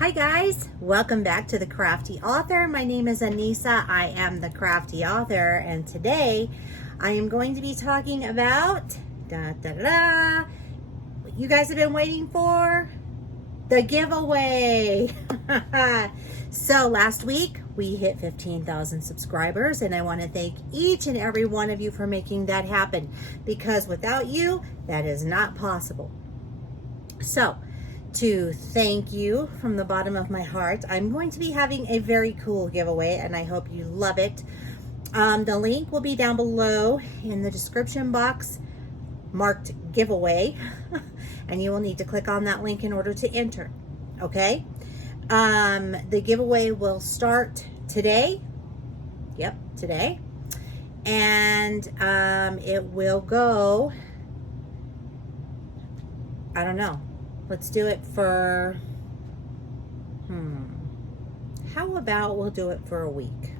Hi guys, welcome back to the Crafty Author. My name is Anissa. I am the Crafty Author, and today I am going to be talking about what you guys have been waiting for, the giveaway. So last week we hit 15,000 subscribers, and I want to thank each and every one of you for making that happen, because without you that is not possible. So to thank you from the bottom of my heart, I'm going to be having a very cool giveaway, and I hope you love it. The link will be down below in the description box marked giveaway, and you will need to click on that link in order to enter. Okay, the giveaway will start today. Yep, today, and it will go, I don't know, let's do it for, how about we'll do it for a week?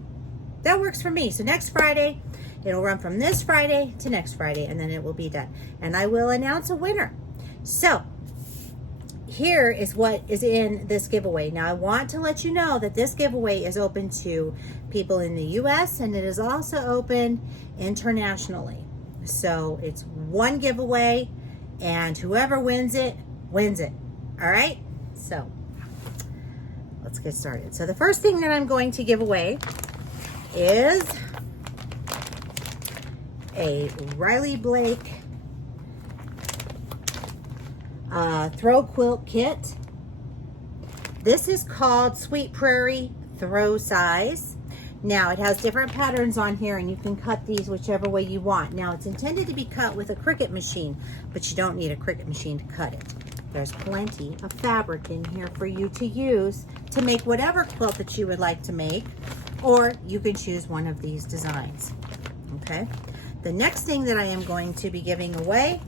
That works for me. So next Friday, it'll run from this Friday to next Friday, and then it will be done. And I will announce a winner. So here is what is in this giveaway. Now I want to let you know that this giveaway is open to people in the US, and it is also open internationally. So it's one giveaway, and whoever wins it, wins it. All right, so let's get started. So the first thing that I'm going to give away is a Riley Blake throw quilt kit. This is called Sweet Prairie Throw Size. Now it has different patterns on here, and you can cut these whichever way you want. Now it's intended to be cut with a Cricut machine, but you don't need a Cricut machine to cut it. There's plenty of fabric in here for you to use to make whatever quilt that you would like to make, or you can choose one of these designs. Okay, the next thing that I am going to be giving away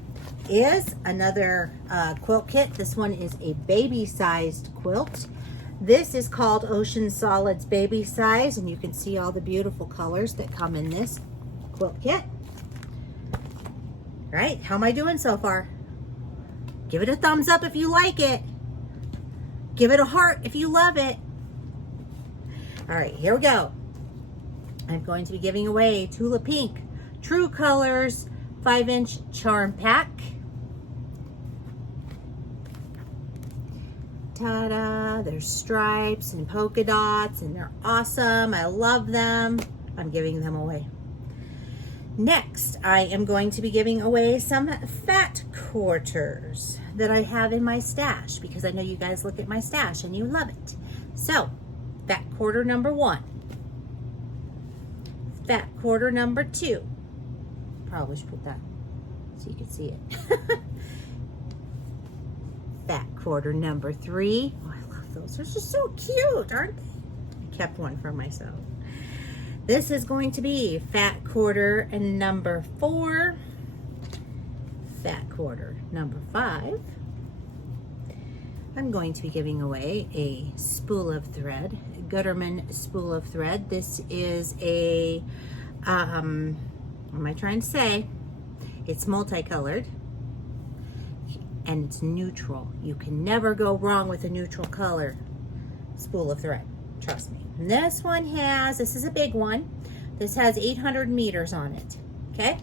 is another quilt kit. This one is a baby sized quilt. This is called Ocean Solids Baby Size, and you can see all the beautiful colors that come in this quilt kit. Right, how am I doing so far? Give it a thumbs up if you like it. Give it a heart if you love it. All right, here we go. I'm going to be giving away Tula Pink True Colors 5-inch charm pack. Ta-da, there's stripes and polka dots, and they're awesome. I love them. I'm giving them away. Next, I am going to be giving away some fat quarters that I have in my stash, because I know you guys look at my stash and you love it. So, fat quarter number 1. Fat quarter number 2. Probably should put that so you can see it. Fat quarter number 3. Oh, I love those. They're just so cute, aren't they? I kept one for myself. This is going to be fat quarter and number 4. Fat quarter number 5. I'm going to be giving away a spool of thread, a Gutterman spool of thread. This is a, what am I trying to say? It's multicolored, and it's neutral. You can never go wrong with a neutral color spool of thread, trust me. And this one has, this is a big one, this has 800 meters on it. Okay,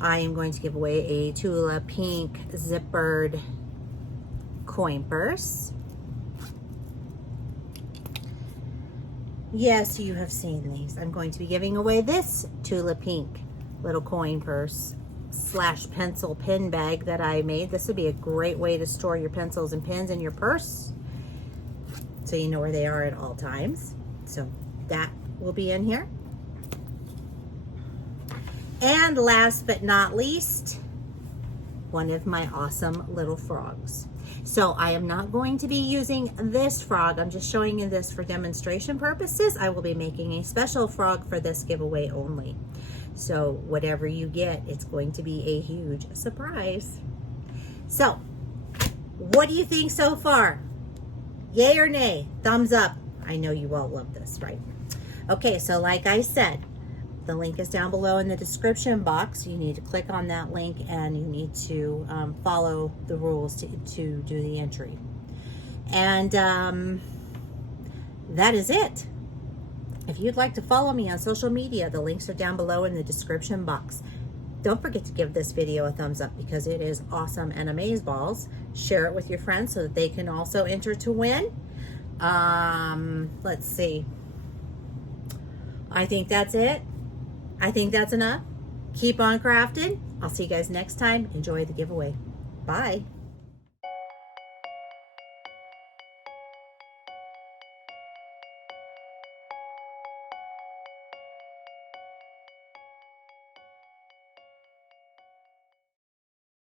I am going to give away a Tula Pink zippered coin purse. Yes, you have seen these. I'm going to be giving away this Tula Pink little coin purse / pencil pin bag that I made. This would be a great way to store your pencils and pins in your purse, so you know where they are at all times. So that will be in here. And last but not least, one of my awesome little frogs. So I am not going to be using this frog. I'm just showing you this for demonstration purposes. I will be making a special frog for this giveaway only. So whatever you get, it's going to be a huge surprise. So what do you think so far? Yay or nay? Thumbs up. I know you all love this, right? Okay, so like I said, the link is down below in the description box. You need to click on that link, and you need to follow the rules to do the entry. And that is it. If you'd like to follow me on social media, the links are down below in the description box. Don't forget to give this video a thumbs up because it is awesome and amazeballs. Share it with your friends so that they can also enter to win. Let's see. I think that's it. I think that's enough. Keep on crafting. I'll see you guys next time. Enjoy the giveaway. Bye.